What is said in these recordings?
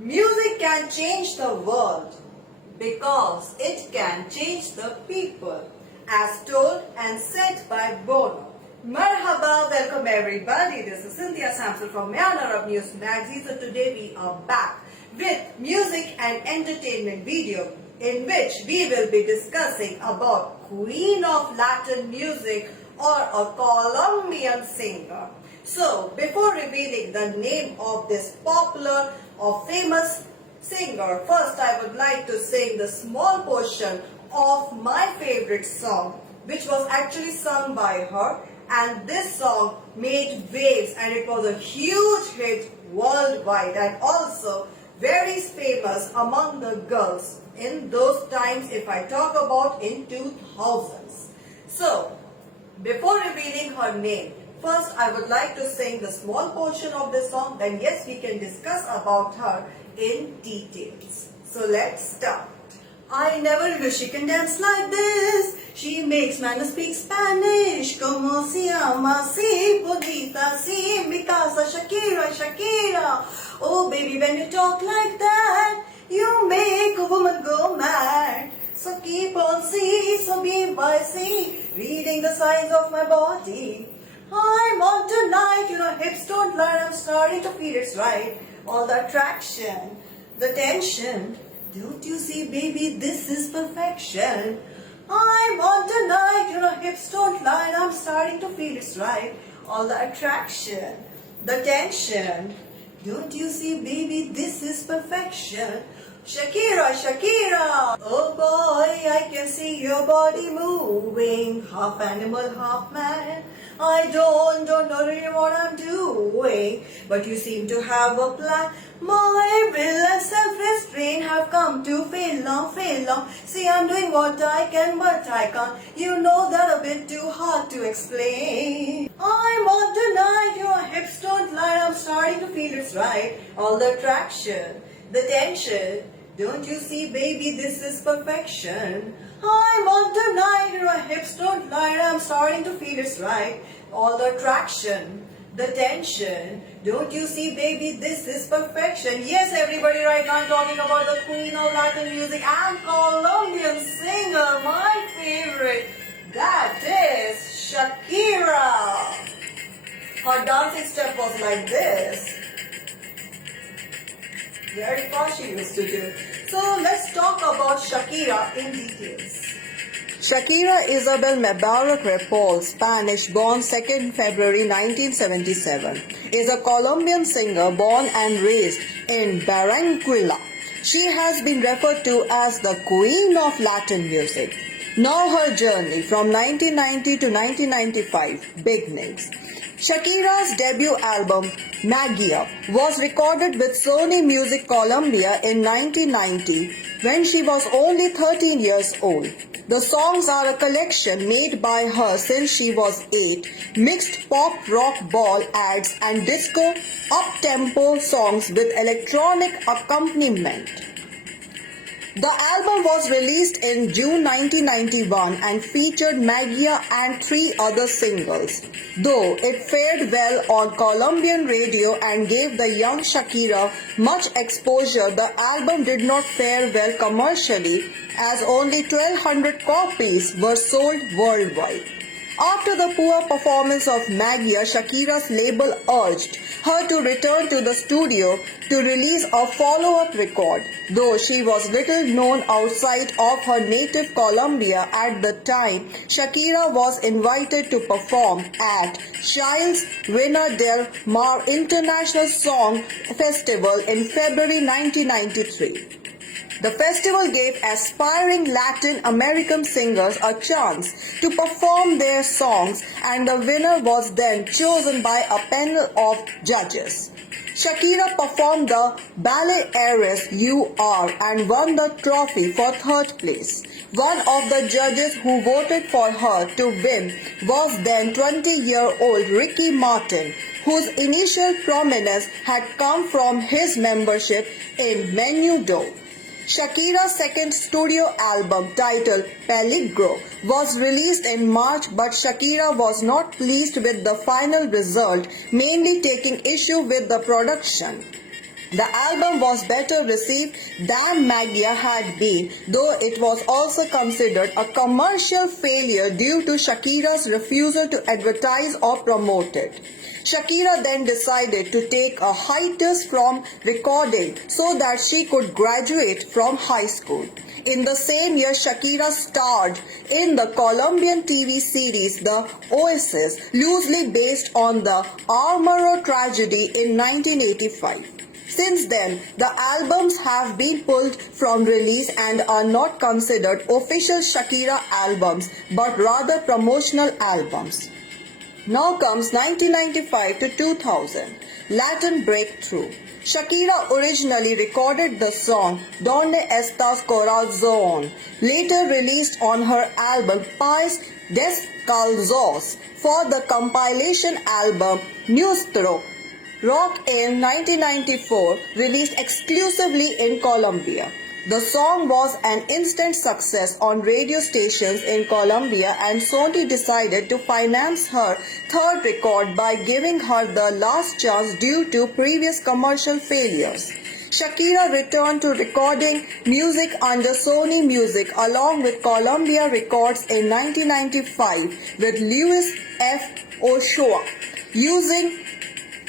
Music can change the world because it can change the people, as told and said by Bono. Marhaba, welcome everybody. This is Cynthia Samson from Mayana Arab News Magazine. So today we are back with music and entertainment video in which we will be discussing about Queen of Latin music or a Colombian singer. So before revealing the name of this popular or famous singer, first I would like to sing the small portion of my favorite song, which was actually sung by her, and this song made waves and it was a huge hit worldwide and also very famous among the girls in those times, if I talk about in 2000s. So before revealing her name, first I would like to sing the small portion of this song, then yes, we can discuss about her in details. So let's start. I never knew she can dance like this. She makes man speak Spanish. Como se llama? Si, bonita, si, mi casa, Shakira, Shakira. Oh baby, when you talk like that, you make a woman go mad. So keep on see, so be by see, reading the signs of my body. I'm on tonight, hips don't lie, I'm starting to feel it's right. All the attraction, the tension, don't you see baby, this is perfection. I'm on tonight, hips don't lie, I'm starting to feel it's right. All the attraction, the tension, don't you see baby, this is perfection. Shakira, Shakira, oh boy, I can see your body moving, half animal, half man. I don't know really what I'm doing, but you seem to have a plan. My will and self-restraint have come to fail long. See, I'm doing what I can, but I can't. You know that a bit too hard to explain. I'm on tonight, your hips don't lie, I'm starting to feel it's right. All the attraction, the tension, don't you see baby, this is perfection. I'm on tonight, your hips don't lie, I'm starting to feel it's right. All the attraction, the tension, don't you see baby, this is perfection. Yes, everybody, right now I'm talking about the Queen of Latin music and Colombian singer, my favorite. That is Shakira. Her dancing step was like this. Very fast she used to do. So let's talk about Shakira in details. Shakira Isabel Mebarak Repol, Spanish, born 2nd February 1977, is a Colombian singer born and raised in Barranquilla. She has been referred to as the Queen of Latin music. Now her journey from 1990 to 1995, big names. Shakira's debut album, Magia, was recorded with Sony Music Colombia in 1990 when she was only 13 years old. The songs are a collection made by her since she was 8, mixed pop, rock, ball ads and disco up-tempo songs with electronic accompaniment. The album was released in June 1991 and featured Magia and 3 other singles. Though it fared well on Colombian radio and gave the young Shakira much exposure, the album did not fare well commercially as only 1,200 copies were sold worldwide. After the poor performance of Magia, Shakira's label urged her to return to the studio to release a follow-up record. Though she was little known outside of her native Colombia at the time, Shakira was invited to perform at Childe's Vina del Mar International Song Festival in February 1993. The festival gave aspiring Latin American singers a chance to perform their songs, and the winner was then chosen by a panel of judges. Shakira performed the Ballet Heiress You Are and won the trophy for 3rd place. One of the judges who voted for her to win was then 20-year-old Ricky Martin, whose initial prominence had come from his membership in Menudo. Shakira's second studio album, titled Peligro, was released in March, but Shakira was not pleased with the final result, mainly taking issue with the production. The album was better received than Magia had been, though it was also considered a commercial failure due to Shakira's refusal to advertise or promote it. Shakira then decided to take a hiatus from recording so that she could graduate from high school. In the same year, Shakira starred in the Colombian TV series The Oasis, loosely based on the Armero tragedy in 1985. Since then, the albums have been pulled from release and are not considered official Shakira albums but rather promotional albums. Now comes 1995 to 2000, Latin Breakthrough. Shakira originally recorded the song Donde Estás Corazón, later released on her album Pies Descalzos for the compilation album Nuestro Rock in 1994, released exclusively in Colombia. The song was an instant success on radio stations in Colombia, and Sony decided to finance her third record by giving her the last chance due to previous commercial failures. Shakira returned to recording music under Sony Music along with Columbia Records in 1995 with Luis F. Ochoa, using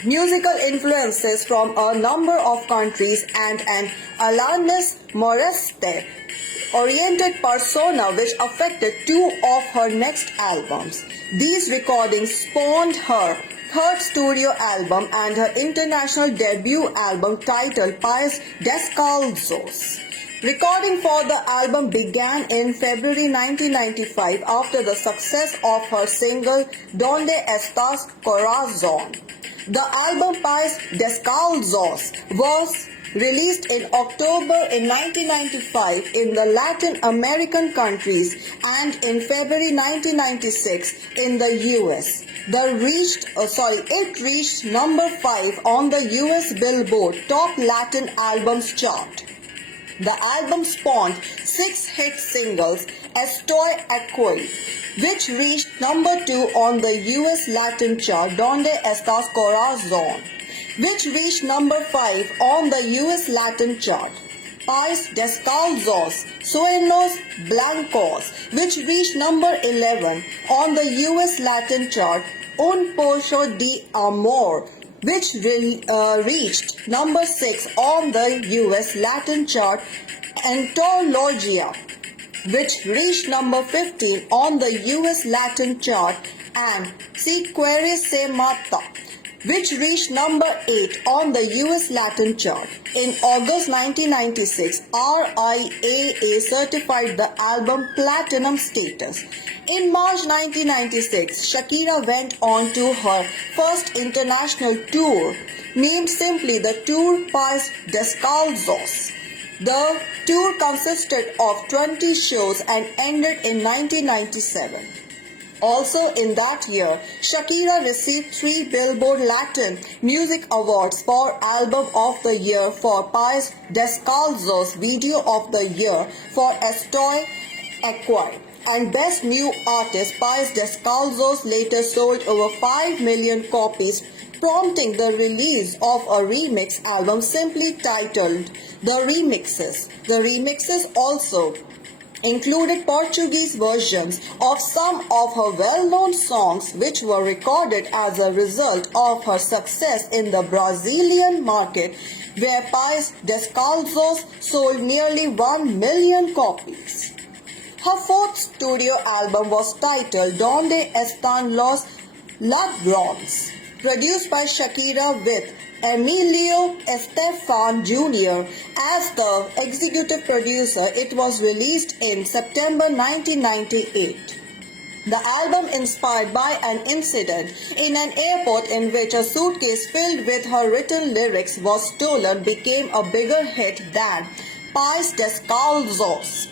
musical influences from a number of countries and an Alanis Morissette oriented persona which affected two of her next albums. These recordings spawned her third studio album and her international debut album titled Pies Descalzos. Recording for the album began in February 1995 after the success of her single Donde Estás Corazón. The album Pies Descalzos was released in October in 1995 in the Latin American countries and in February 1996 in the US. It reached number 5 on the US Billboard Top Latin Albums chart. The album spawned 6 hit singles, Estoy Aquí, which reached number 2 on the US Latin chart, Donde Estás Corazón, which reached number 5 on the US Latin chart, Pies Descalzos, Sueños Blancos, which reached number 11 on the US Latin chart, Un Poco de Amor, which reached number 6 on the US Latin chart, Antologia, which reached number 15 on the US Latin chart, and Si Quieres Se Mata, which reached number 8 on the US Latin chart. In August 1996, RIAA certified the album platinum status. In March 1996, Shakira went on to her first international tour, named simply the Tour Pies Descalzos. The tour consisted of 20 shows and ended in 1997. Also in that year, Shakira received 3 Billboard Latin Music Awards for Album of the Year for Pies Descalzos, Video of the Year for Estoy Aquí, and Best New Artist. Pies Descalzos later sold over 5 million copies, prompting the release of a remix album simply titled The Remixes. The remixes also included Portuguese versions of some of her well-known songs which were recorded as a result of her success in the Brazilian market, where Pies Descalzos sold nearly 1 million copies. Her fourth studio album was titled Donde Están los Ladrones, produced by Shakira with Emilio Estefan Jr. as the executive producer. It was released in September 1998. The album, inspired by an incident in an airport in which a suitcase filled with her written lyrics was stolen, became a bigger hit than Pies Descalzos.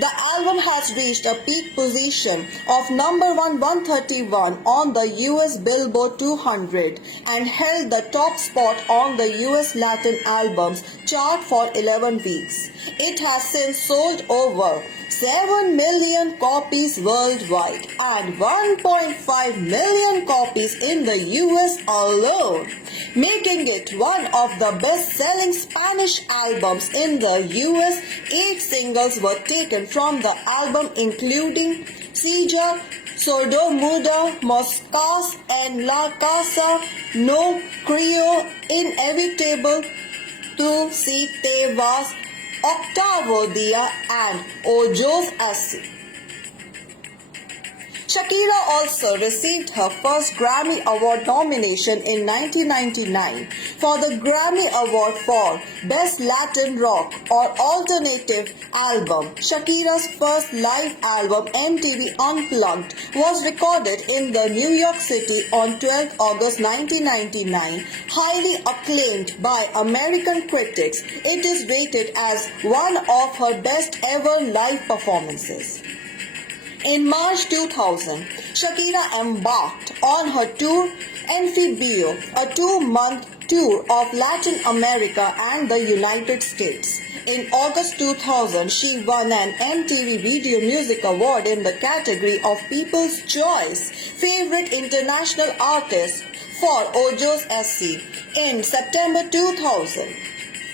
The album has reached a peak position of number 131 on the US Billboard 200 and held the top spot on the US Latin albums chart for 11 weeks. It has since sold over 7 million copies worldwide and 1.5 million copies in the US alone, making it one of the best-selling Spanish albums in the US. 8 singles were taken from the album, including Silla, Sordo-Muda, Moscas, and La Casa No Creo, Inevitable, Tu Si Te Vas, Octavo Dia, and Ojos Así. Shakira also received her first Grammy Award nomination in 1999 for the Grammy Award for Best Latin Rock or Alternative Album. Shakira's first live album, MTV Unplugged, was recorded in the New York City on 12 August 1999. Highly acclaimed by American critics, it is rated as one of her best ever live performances. In March 2000, Shakira embarked on her tour Amphibio, a 2-month tour of Latin America and the United States. In August 2000, she won an MTV Video Music Award in the category of People's Choice Favorite International Artist for Ojos Así. In September 2000,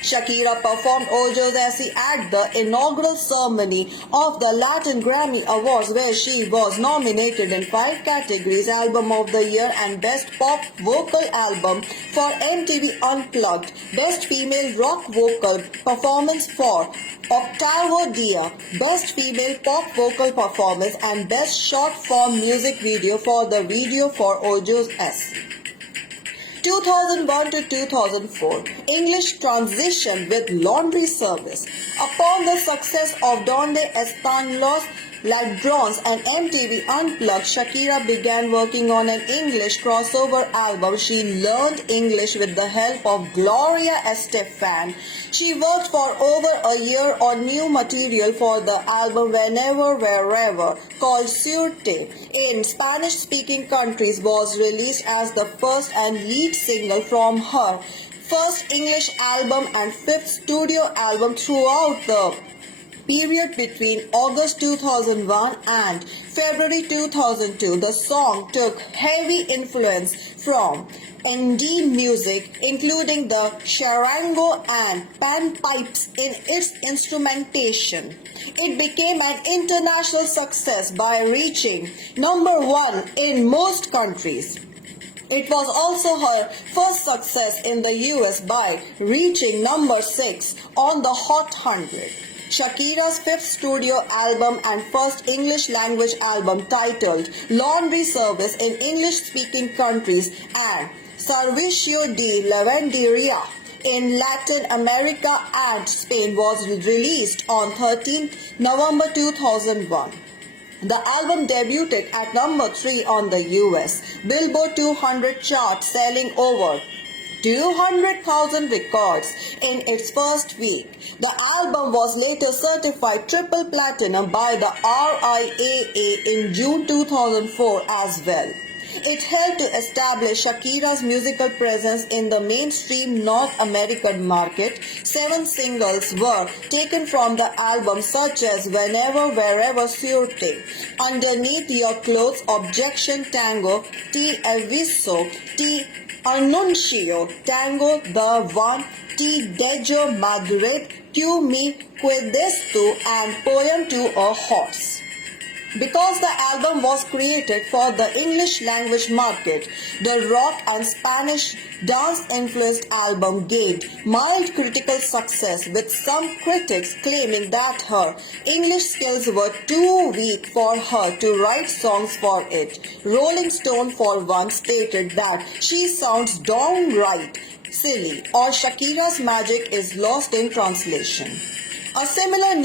Shakira performed Ojos Así at the inaugural ceremony of the Latin Grammy Awards, where she was nominated in 5 categories: Album of the Year and Best Pop Vocal Album for MTV Unplugged, Best Female Rock Vocal Performance for Octavo Dia, Best Female Pop Vocal Performance, and Best Short Form Music Video for the video for Ojos Así. 2001 to 2004, English transition with laundry service. Upon the success of Donde Están los Ladrones and MTV Unplugged, Shakira began working on an English crossover album. She learned English with the help of Gloria Estefan. She worked for over a year on new material for the album Whenever, Wherever, called Suerte. In Spanish-speaking countries, was released as the first and lead single from her first English album and 5th studio album. Throughout the period between August 2001 and February 2002, the song took heavy influence from indie music, including the charango and panpipes in its instrumentation. It became an international success by reaching number 1 in most countries. It was also her first success in the US by reaching number 6 on the Hot 100. Shakira's 5th studio album and first English language album, titled Laundry Service in English-speaking countries and Servicio de Lavandería in Latin America and Spain, was released on 13 November 2001. The album debuted at number 3 on the US Billboard 200 chart, selling over 200,000 records in its first week. The album was later certified triple platinum by the RIAA in June 2004 as well. It helped to establish Shakira's musical presence in the mainstream North American market. 7 singles were taken from the album, such as Whenever, Wherever, Suerte, Underneath Your Clothes, Objection, Tango, Te Aviso, Te Anuncio, Tango, The One, Te Dejo Madrid, Tu Me Puedes Tu, and Poem to a Horse. Because the album was created for the English language market, the rock and Spanish dance-influenced album gained mild critical success, with some critics claiming that her English skills were too weak for her to write songs for it. Rolling Stone, for one, stated that she sounds downright silly, or Shakira's magic is lost in translation. A similar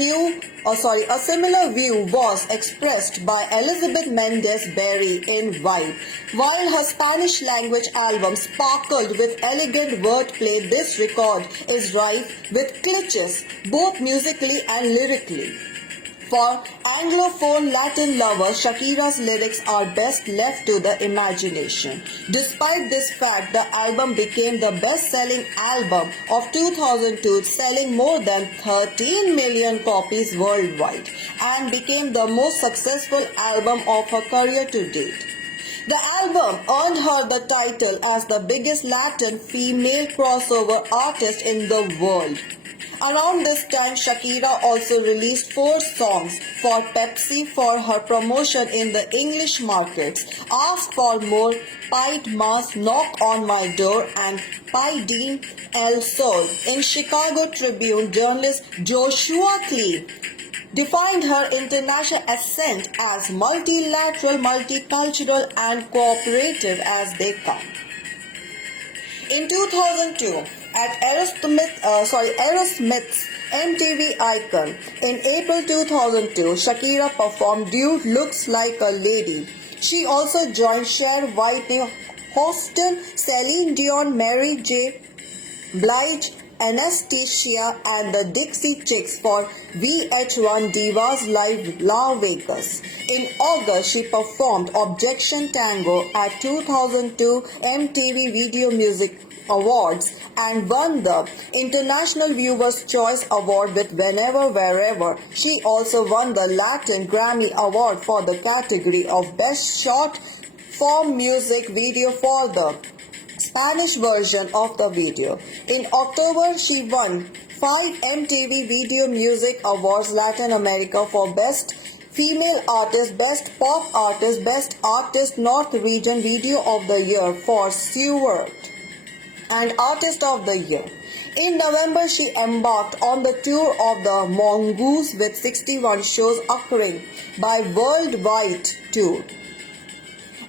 view was expressed by Elizabeth Mendez-Berry in Vibe. While her Spanish language album sparkled with elegant wordplay, this record is rife with glitches, both musically and lyrically. For Anglophone Latin lovers, Shakira's lyrics are best left to the imagination. Despite this fact, the album became the best-selling album of 2002, selling more than 13 million copies worldwide, and became the most successful album of her career to date. The album earned her the title as the biggest Latin female crossover artist in the world. Around this time, Shakira also released 4 songs for Pepsi for her promotion in the English markets: Ask for More, Pite Mas, Knock on My Door, and Pidin El Sol. In Chicago Tribune, journalist Joshua Clee defined her international ascent as multilateral, multicultural, and cooperative as they come. In 2002, at Aerosmith's MTV Icon, in April 2002, Shakira performed Dude Looks Like a Lady. She also joined Cher, Whitney Houston, Celine Dion, Mary J. Blige, Anastasia, and the Dixie Chicks for VH1 Divas Live La Vegas. In August, she performed Objection Tango at 2002 MTV Video Music Awards and won the International Viewers' Choice Award with Whenever Wherever. She also won the Latin Grammy Award for the category of Best Short Form Music Video for the Spanish version of the video. In October, she won 5 MTV Video Music Awards Latin America for Best Female Artist, Best Pop Artist, Best Artist North Region Video of the Year for Stewart, and Artist of the Year. In November, she embarked on the tour of the Mongoose with 61 shows occurring by worldwide tour,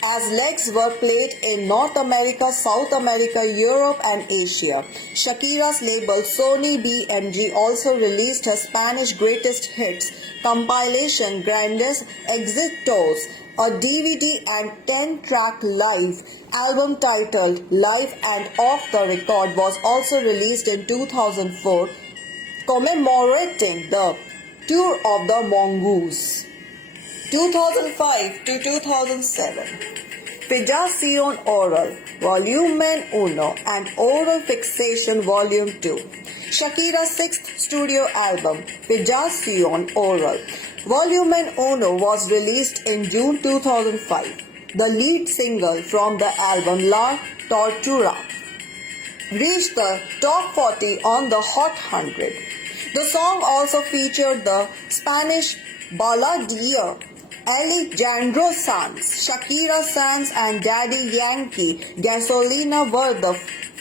as legs were played in North America, South America, Europe, and Asia. Shakira's label Sony BMG also released her Spanish Greatest Hits compilation Grandes Éxitos, a DVD and 10-track live album titled Live and Off the Record was also released in 2004, commemorating the tour of the Mongoose. 2005 to 2007. Fijación Oral, Volumen 1 and Oral Fixation Volume 2. Shakira's 6th studio album, Fijación Oral, Volumen 1 was released in June 2005. The lead single from the album, La Tortura, reached the top 40 on the Hot 100. The song also featured the Spanish balladeer Alejandro Sanz. Shakira Sanz and Daddy Yankee Gasolina were the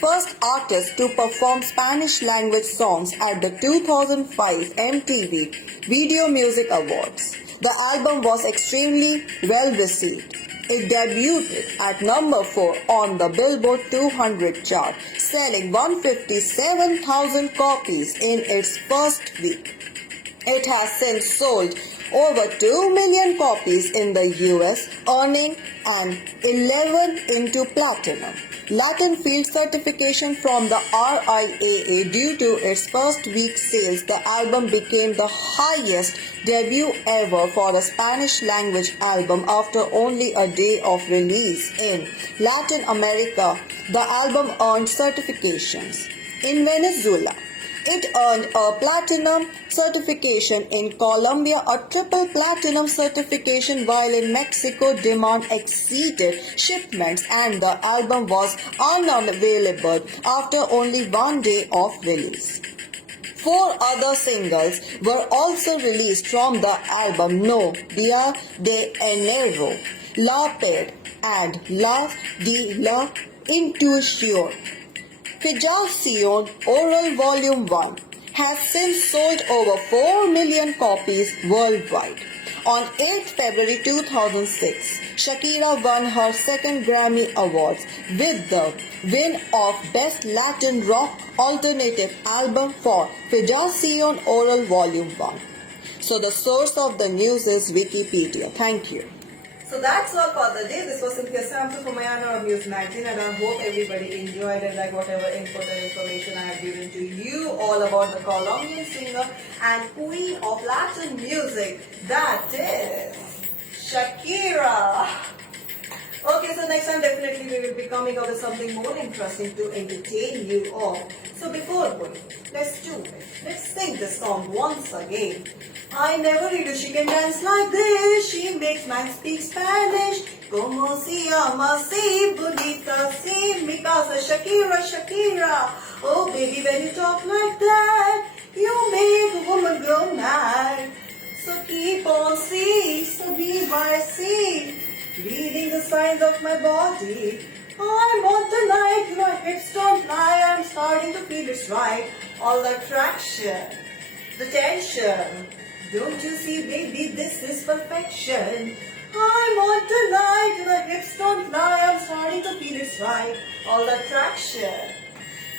first artists to perform Spanish-language songs at the 2005 MTV Video Music Awards. The album was extremely well received. It debuted at number 4 on the Billboard 200 chart, selling 157,000 copies in its first week. It has since sold over 2 million copies in the US, earning an 11 into platinum Latin field certification from the RIAA. Due to its first week sales, the album became the highest debut ever for a Spanish language album after only a day of release. In Latin America, the album earned certifications. In Venezuela, it earned a platinum certification, in Colombia a triple platinum certification, while in Mexico demand exceeded shipments and the album was unavailable after only 1 day of release. 4 other singles were also released from the album: No Dia de Enero, La Per, and La de la Intuición. Fijación Oral Volume 1 has since sold over 4 million copies worldwide. On 8 February 2006, Shakira won her second Grammy Awards with the win of Best Latin Rock Alternative Album for Fijación Oral Volume 1. So the source of the news is Wikipedia. Thank you. So that's all for the day. This was Cynthia Sample for my Honor News Magazine, and I hope everybody enjoyed it, like whatever input and information I have given to you all about the Colombian singer and queen of Latin music, that is Shakira. Okay, so next time definitely we will be coming up with something more interesting to entertain you all. So before going, let's do it. Let's sing this song once again. I never read a she can dance like this. She makes man speak Spanish. Como se llama si bonita si mi casa Shakira, Shakira. Oh baby, when you talk like that, you make a woman go mad. So keep on so be by sea. Reading the signs of my body. I'm on tonight, my hips don't lie. I'm starting to feel it's right. All the attraction, the tension. Don't you see, baby, this is perfection. I'm on tonight, my hips don't lie. I'm starting to feel it's right. All the attraction,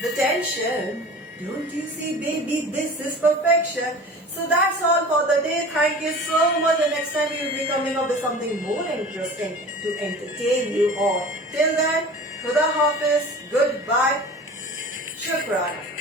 the tension. Don't you see, baby, this is perfection. So that's all for the day. Thank you so much. The next time we will be coming up with something more interesting to entertain you all. Till then, Khuda Hafiz, goodbye, shukran.